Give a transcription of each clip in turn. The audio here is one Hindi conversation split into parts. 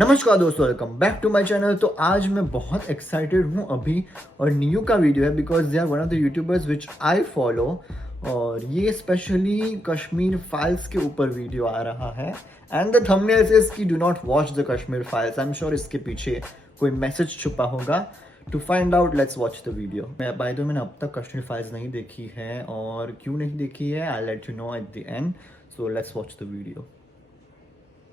नमस्कार दोस्तों, welcome back to my channel. तो आज मैं बहुत एक्साइटेड हूँ अभी, और न्यू का वीडियो है because they are one of the YouTubers which I follow, और ये स्पेशली कश्मीर फाइल्स के ऊपर वीडियो आ रहा है। एंड द थंबनेल सेज कि do not watch the Kashmir files. I am sure इसके पीछे कोई मैसेज छुपा होगा। To find out let's watch the video. मैं बाय द वे मैंने अब तक कश्मीर फाइल्स नहीं देखी है, और क्यों नहीं देखी है I let you know at the end. So let's watch the video.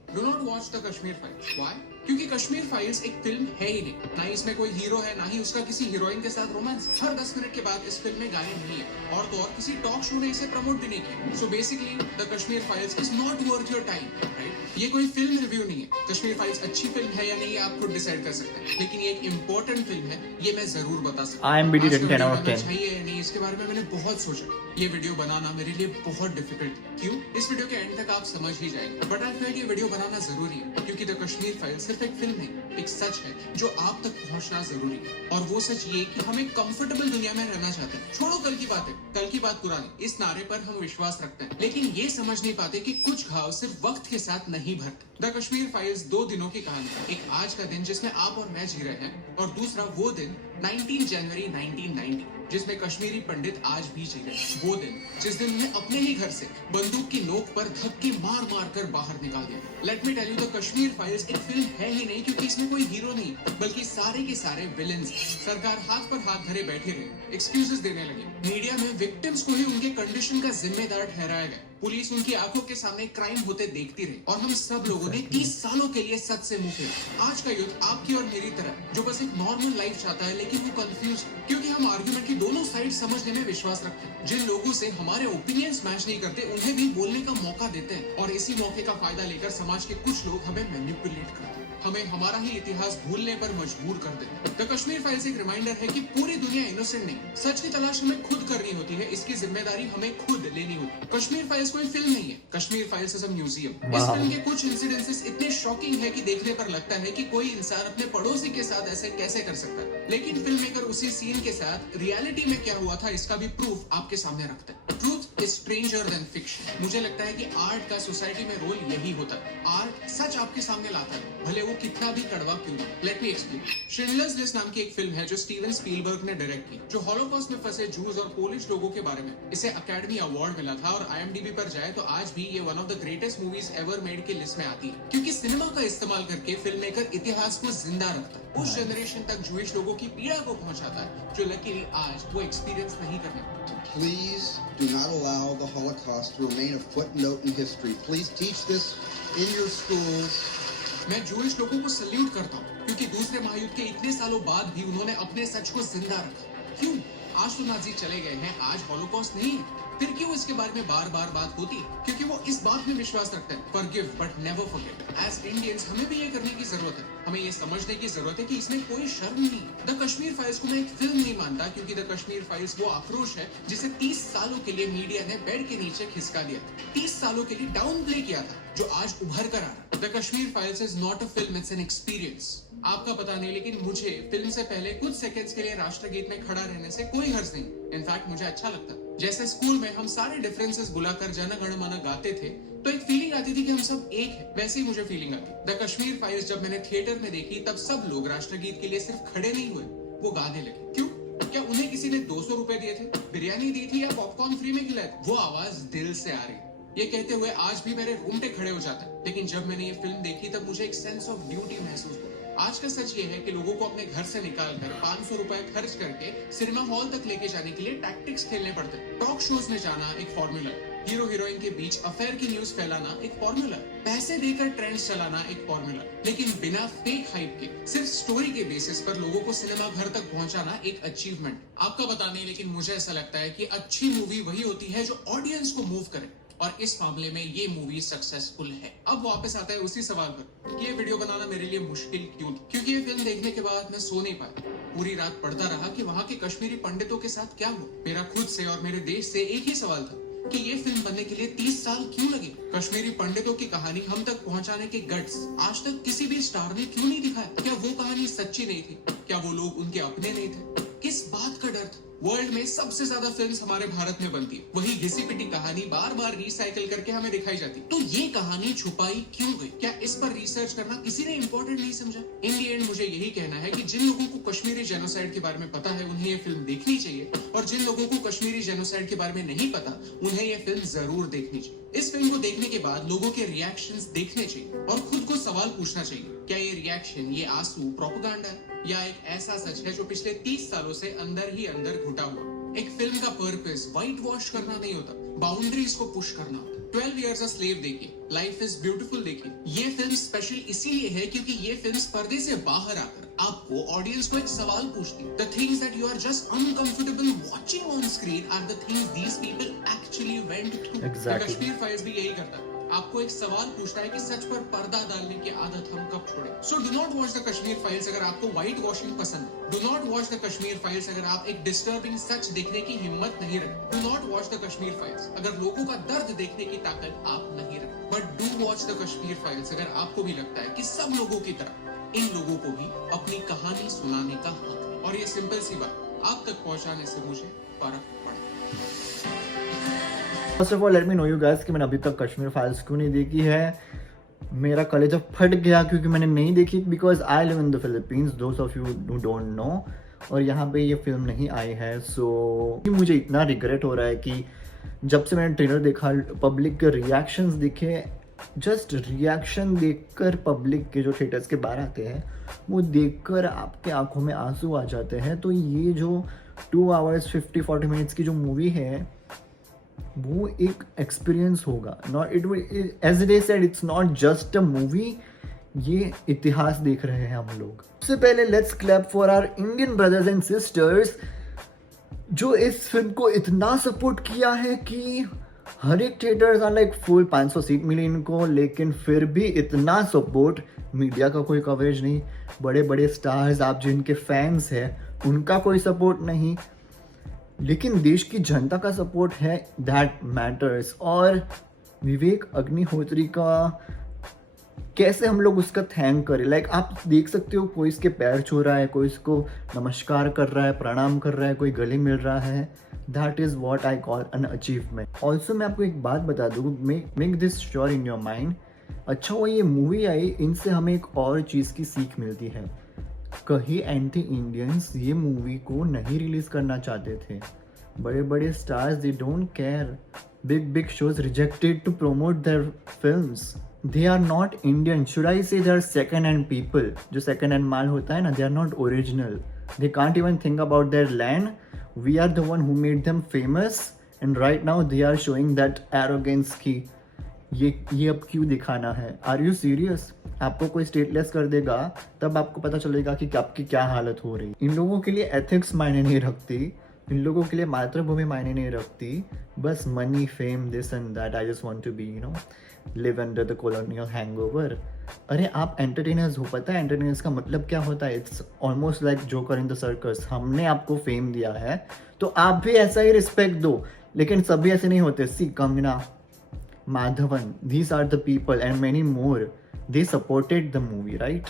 Do not watch the Kashmir files. Why? क्योंकि कश्मीर फाइल्स एक फिल्म है ही नहीं, ना ही इसमें कोई हीरो है, ना ही उसका किसी हीरोइन के साथ रोमांस। हर 10 मिनट के बाद इस फिल्म में गाने नहीं है, और तो और किसी टॉक शो ने इसे प्रमोट भी नहीं किया। So basically the Kashmir files is not worth your time, right? ये कोई फिल्म रिव्यू नहीं है। कश्मीर फाइल्स अच्छी फिल्म है या नहीं आप खुद डिसाइड कर सकते हैं, लेकिन ये एक इंपॉर्टेंट फिल्म है, ये मैं जरूर बता सकता हूं। IMDb 10 out of 10 चाहिए या नहीं इसके बारे में मैंने बहुत सोचा। ये वीडियो बनाना मेरे लिए बहुत डिफिकल्ट। क्यों? इस वीडियो के एंड तक आप समझ ही जाएंगे, बट आई फेल्ट ये वीडियो बनाना जरूरी है, क्योंकि द कश्मीर फाइल्स सिर्फ एक फिल्म नहीं, एक सच है जो आप तक पहुंचना जरूरी है। और वो सच ये कि हम एक कंफर्टेबल दुनिया में रहना चाहते हैं। छोड़ो कल की बातें, कल की बात पुरानी, इस नारे पर हम विश्वास रखते हैं, लेकिन ये समझ नहीं पाते कि कुछ घाव सिर्फ वक्त के साथ नहीं भरते। द कश्मीर फाइल्स 2 दिनों की कहानी है। एक आज का दिन जिसमें आप और मैं जी रहे हैं, और दूसरा वो दिन 19 जनवरी 1990 जिसमें कश्मीरी पंडित आज भी जी रहे हैं। वो दिन जिस दिन उन्हें अपने ही घर से बंदूक की नोक पर धक्के मार मार कर बाहर निकाल दिया। Let me tell you, the Kashmir files एक फिल्म है ही नहीं, क्योंकि इसमें कोई हीरो नहीं, बल्कि सारे के सारे विलेंस। सरकार हाथ पर हाथ धरे बैठे रहे, एक्सक्यूजेस देने लगे। मीडिया में विक्टिम्स को ही उनके कंडीशन का जिम्मेदार ठहराया गया। पुलिस उनकी आंखों के सामने क्राइम होते देखती रही, और हम सब लोगों ने 30 सालों के लिए सच से मुंह फेरा। आज का युद्ध आपकी और मेरी तरह, जो बस एक नॉर्मल लाइफ चाहता है, लेकिन वो कंफ्यूज, क्योंकि हम आर्गुमेंट की दोनों साइड समझने में विश्वास रखते हैं। जिन लोगों से हमारे ओपिनियंस मैच नहीं करते, उन्हें भी बोलने का मौका देते हैं, और इसी मौके का फायदा लेकर समाज के कुछ लोग हमें मैनिपुलेट करते हैं, हमें हमारा ही इतिहास भूलने पर मजबूर कर देते हैं। द कश्मीर फाइल्स एक रिमाइंडर है कि पूरी दुनिया इनोसेंट नहीं, सच की तलाश हमें खुद करनी होती है, इसकी जिम्मेदारी हमें खुद लेनी होती है। कश्मीर फाइल्स कोई फिल्म नहीं है, Kashmir files is a museum. इस फिल्म के कुछ इंसिडेंसेस इतने शॉकिंग है कि देखने पर लगता है कि कोई इंसान अपने पड़ोसी के साथ ऐसे कैसे कर सकता है, लेकिन फिल्म मेकर उसी सीन के साथ रियलिटी में क्या हुआ था इसका भी प्रूफ आपके सामने रखता है। Truth is stranger then fiction. मुझे लगता है कि आर्ट का सोसाइटी में रोल यही होता है। आर्ट सच आपके सामने लाता है, भले वो कितना भी कड़वा क्यों ना। Let me explain. Schindler's list नाम की एक फिल्म है जो स्टीवन स्पीलबर्ग ने डायरेक्ट की, जो हॉलोकॉस्ट में फंसे जूस और पोलिश लोगों के बारे में। इसे अकेडमी अवार्ड मिला था, और IMDb पर जाए तो आज भी ये one of the greatest movies ever made की लिस्ट में आती है, क्योंकि सिनेमा का इस्तेमाल करके फिल्म मेकर इतिहास को जिंदा रखता है, उस जनरेशन तक जूइश लोगों की पीड़ा को पहुंचाता है, जो लकीली आज वो एक्सपीरियंस नहीं करने। Please do not allow the Holocaust to remain a footnote in history. Please teach this in your schools. मैं जूइश लोगों को सल्यूट करता हूँ, क्योंकि दूसरे महायुद्ध के इतने सालों बाद भी उन्होंने अपने सच को जिंदा रखा। क्यों? आज तो नाजी चले गए हैं, आज हॉलोकॉस्ट नहीं है, फिर क्यों इसके बारे में बार बार बात होती है? क्योंकि वो इस बात में विश्वास रखते हैं, forgive but never forget. As Indians हमें भी ये करने की जरूरत है, हमें ये समझने की जरूरत है कि इसमें कोई शर्म नहीं। द कश्मीर फाइल्स को मैं एक फिल्म नहीं मानता, क्योंकि द कश्मीर फाइल्स वो आक्रोश है जिसे 30 सालों के लिए मीडिया ने बेड के नीचे खिसका दिया था, 30 सालों के लिए डाउन प्ले किया था, जो आज उभर कर आ रहा। The Kashmir files is not a film, it's an experience. आपका पता नहीं, लेकिन मुझे फिल्म से पहले कुछ सेकंड्स के लिए राष्ट्रगीत में खड़ा रहने से कोई हर्ज नहीं। इनफैक्ट मुझे अच्छा लगता। जैसे स्कूल में हम सारे डिफरेंसेस बुलाकर जन गण मन गाते थे, तो एक फीलिंग आती थी कि हम सब एक हैं, वैसे ही मुझे फीलिंग आती। द कश्मीर फाइल्स जब मैंने थिएटर में देखी, तब सब लोग राष्ट्रगीत के लिए सिर्फ खड़े नहीं हुए, वो गाने लगे। क्यों? क्या उन्हें किसी ने 200 रुपए दिए थे, बिरयानी दी थी, या पॉपकॉर्न फ्री में खिलाए? वो आवाज दिल से आ रही। ये कहते हुए आज भी मेरे रूमटे खड़े हो जाते हैं, लेकिन जब मैंने ये फिल्म देखी तब मुझे एक सेंस ऑफ ड्यूटी महसूस हुआ। आज का सच ये है कि लोगों को अपने घर से निकालकर 500 रुपए खर्च करके सिनेमा हॉल तक लेके जाने के लिए टैक्टिक्स खेलने पड़ते हैं। टॉक शोज में जाना एक फॉर्मूला, हीरो हीरोइन के बीच अफेयर की न्यूज फैलाना एक फॉर्मूला, पैसे देकर ट्रेंड्स चलाना एक फॉर्मूला, लेकिन बिना फेक हाइप के सिर्फ स्टोरी के बेसिस पर लोगों को सिनेमा घर तक पहुंचाना एक अचीवमेंट। आपका पता नहीं, लेकिन मुझे ऐसा लगता है कि अच्छी मूवी वही होती है जो ऑडियंस को मूव करे, और इस मामले में ये मूवी सक्सेसफुल है। अब वापस आता है उसी सवाल पर कि ये वीडियो बनाना मेरे लिए मुश्किल क्यों थी, क्योंकि ये फिल्म देखने के बाद मैं सो नहीं पाया। पूरी रात पढ़ता रहा कि वहाँ के कश्मीरी पंडितों के साथ क्या हुआ। मेरा खुद से और मेरे देश से एक ही सवाल था कि ये फिल्म बनने के लिए 30 साल क्यों लगे। कश्मीरी पंडितों की कहानी हम तक पहुंचाने के गट्स आज तक किसी भी स्टार ने क्यों नहीं दिखाया? क्या वो कहानी सच्ची नहीं थी? क्या वो लोग उनके अपने नहीं थे? किस बात का डर था? वर्ल्ड में सबसे ज्यादा फिल्म्स हमारे भारत में बनती है, वही घिसी पिटी कहानी बार बार रिसाइकिल करके हमें दिखाई जाती। तो ये कहानी छुपाई क्यों गई? क्या इस पर रिसर्च करना किसी ने इंपॉर्टेंट नहीं समझा? इन दी एंड मुझे यही कहना है कि जिन लोगों को कश्मीरी जेनोसाइड के बारे में पता है उन्हें ये फिल्म देखनी चाहिए, और जिन लोगों को कश्मीरी जेनोसाइड के बारे में नहीं पता उन्हें ये फिल्म जरूर देखनी चाहिए। इस फिल्म को देखने के बाद लोगों के रिएक्शंस देखने चाहिए और खुद को सवाल पूछना चाहिए, क्या ये रिएक्शन, ये आंसू प्रोपेगेंडा है या एक ऐसा सच है जो पिछले 30 सालों से अंदर ही अंदर घुटा हुआ? एक फिल्म का पर्पस व्हाइट वॉश करना नहीं होता, बाउंड्रीज को पुश करना होता। 12 Years a Slave देखिए, लाइफ इज ब्यूटीफुल देखिए। ये फिल्म स्पेशल इसीलिए है क्योंकि ये फिल्म पर्दे से बाहर आकर आपको, ऑडियंस को एक सवाल पूछती है। The things that you are just uncomfortable watching on screen are the things these people actually went through. Exactly. Kashmir files भी यही करता है, आपको एक सवाल पूछता है कि सच पर पर्दा डालने की आदत हम कब छोड़े। So do not watch the Kashmir files अगर आपको व्हाइट वॉशिंग पसंद है। Do not watch the Kashmir files अगर आप एक डिस्टर्बिंग सच देखने की हिम्मत नहीं रखते। Do not watch the Kashmir files अगर लोगों का दर्द देखने की ताकत आप नहीं रखते। But do watch the Kashmir files अगर आपको भी लगता है कि सब लोगों की तरह इन लोगों को भी अपनी कहानी सुनाने का हक है, और ये सिंपल सी बात आप तक पहुंचाने से मुझे फर्क पड़ा। First of all let me know you guys कि मैंने अभी तक कश्मीर फाइल्स क्यों नहीं देखी है। मेरा कलेजा फट गया क्योंकि मैंने नहीं देखी, because I live in the Philippines, दोस्त of you who don't know, और यहाँ पे ये फिल्म नहीं आई है। सो मुझे इतना रिग्रेट हो रहा है कि जब से मैंने ट्रेलर देखा, पब्लिक के रिएक्शंस दिखे, जस्ट रिएक्शन देखकर पब्लिक के जो थिएटर्स के बाहर आते हैं वो देखकर आपके आंखों में आंसू आ जाते हैं। तो ये जो 2 hours 50-40 मिनट्स की जो मूवी है वो एक एक्सपीरियंस होगा। Not it as they said, it's not just a movie, ये इतिहास देख रहे हैं हम लोग। सबसे पहले let's clap for our Indian brothers and sisters जो इस फिल्म को इतना सपोर्ट किया है कि हर एक थिएटर्स लाइक फुल 500 सीट मिली इनको, लेकिन फिर भी इतना सपोर्ट, मीडिया का कोई कवरेज नहीं, बड़े बड़े स्टार्स आप जिनके फैंस हैं उनका कोई सपोर्ट नहीं, लेकिन देश की जनता का सपोर्ट है, दैट मैटर्स। और विवेक अग्निहोत्री का कैसे हम लोग उसका थैंक करें, लाइक आप देख सकते हो कोई इसके पैर छू रहा है, कोई इसको नमस्कार कर रहा है, प्रणाम कर रहा है, कोई गले मिल रहा है, that is what I call an achievement. Also मैं आपको एक बात बता दूँ, make this sure in your mind, अच्छा वो ये मूवी आई, इनसे हमें एक और चीज़ की सीख मिलती है। कहीं एंटी इंडियंस ये मूवी को नहीं रिलीज करना चाहते थे, बड़े बड़े stars they don't care, big shows rejected to promote their films, they are not Indian, should I say they are second hand people, जो सेकेंड हैंड माल होता है ना, they are not original, they can't even think about their land, we are the one who made them famous and right now they are showing that arrogance की ये अब क्यों दिखाना है। Are you serious? आपको कोई स्टेटलेस कर देगा तब आपको पता चलेगा कि आपकी क्या हालत हो रही। इन लोगों के लिए एथिक्स मायने नहीं रखती, इन लोगों के लिए मातृभूमि मायने नहीं रखती, बस money, fame, this and that, I just want to be live under the colonial hangover. अरे आप एंटरटेनर्स हो, पता है एंटरटेनर्स का मतलब क्या होता है? It's almost like joker in the circus. हमने आपको फेम दिया है तो आप भी ऐसा ही रिस्पेक्ट दो, लेकिन सभी ऐसे नहीं होते। सी Kangana, Madhavan, these are the people and many more, they supported the movie, right?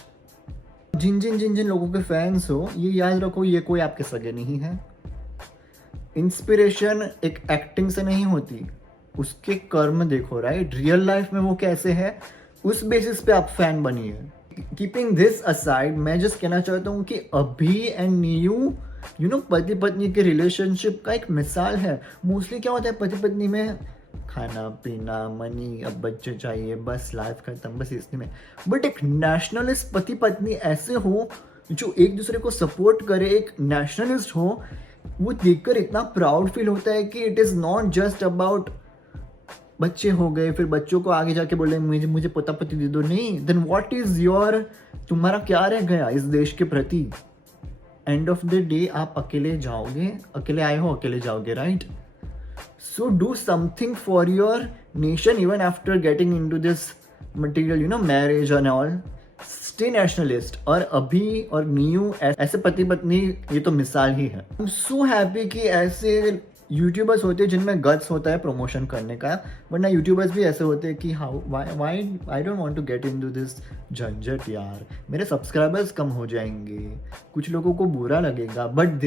जिन लोगों के फैंस हो, ये याद रखो, ये कोई आपके सगे नहीं है। इंस्पिरेशन एक एक्टिंग से नहीं होती, उसके कर्म देखो, राइट? रियल लाइफ में वो कैसे है, उस बेसिस पे आप फैन बनिए। कीपिंग दिस असाइड, मैं जस्ट कहना चाहता हूँ कि अभी एंड न्यू पति पत्नी के रिलेशनशिप का एक मिसाल है। मोस्टली क्या होता है पति पत्नी में, खाना पीना, मनी, अब बच्चे चाहिए, बस लाइफ खत्म, बस इसमें में। बट एक नेशनलिस्ट पति पत्नी ऐसे हो जो एक दूसरे को सपोर्ट करे, एक नेशनलिस्ट हो, वो देखकर इतना प्राउड फील होता है कि it is not just about बच्चे हो गए फिर बच्चों को आगे जाके बोले मुझे पोता पति दे दो, नहीं। देन व्हाट इज योर, तुम्हारा क्या रह गया इस देश के प्रति? एंड ऑफ द डे आप अकेले जाओगे, अकेले आए हो अकेले जाओगे, right? So do something for your nation even after getting into this material, marriage and all. Stay nationalist. और अभी और न्यू ऐसे पति पत्नी, ये तो मिसाल ही है। I'm so happy कि ऐसे यूट्यूबर्स होते हैं जिनमें गट्स होता है प्रमोशन करने का, वरना यूट्यूबर्स भी ऐसे होते हैं कि how why I don't want to get into this झंझट यार, मेरे सब्सक्राइबर्स कम हो जाएंगे, कुछ लोगों को बुरा लगेगा। बट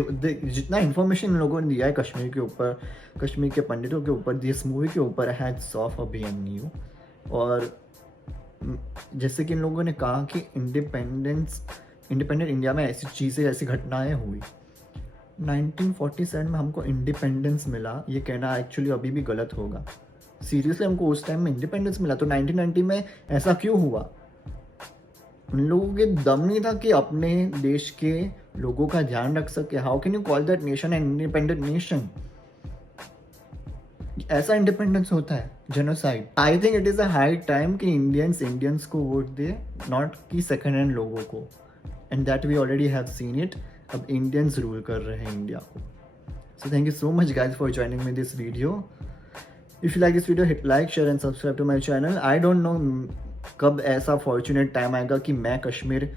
जितना इन्फॉर्मेशन लोगों ने दिया है कश्मीर के ऊपर, कश्मीर के पंडितों के ऊपर, दिस मूवी के ऊपर, हैट्स ऑफ अभिमन्यु। और जैसे कि इन लोगों ने कहा कि इंडिपेंडेंट इंडिया में ऐसी चीज़ें, ऐसी घटनाएं हुई। 1947 में हमको इंडिपेंडेंस मिला, ये कहना एक्चुअली अभी भी गलत होगा। सीरियसली हमको उस टाइम में इंडिपेंडेंस मिला, तो 1990 में ऐसा क्यों हुआ? उन लोगों के दम नहीं था कि अपने देश के लोगों का ध्यान रख सके। How can you call that nation an independent nation? ऐसा इंडिपेंडेंस होता है? Genocide. I think it is a high time कि इंडियंस को वोट दे, नॉट कि सेकेंड हैंड लोगों को। And that we already have seen it. अब इंडियंस रूल कर रहे हैं इंडिया को। So thank you so much guys for joining me this video. If you like this video, hit like, share and subscribe to my channel. I don't know कब ऐसा फॉर्चुनेट टाइम आएगा कि मैं कश्मीर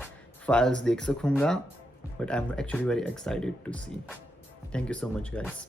फाइल्स देख सकूँगा, but I am actually very excited to see. Thank you so much guys.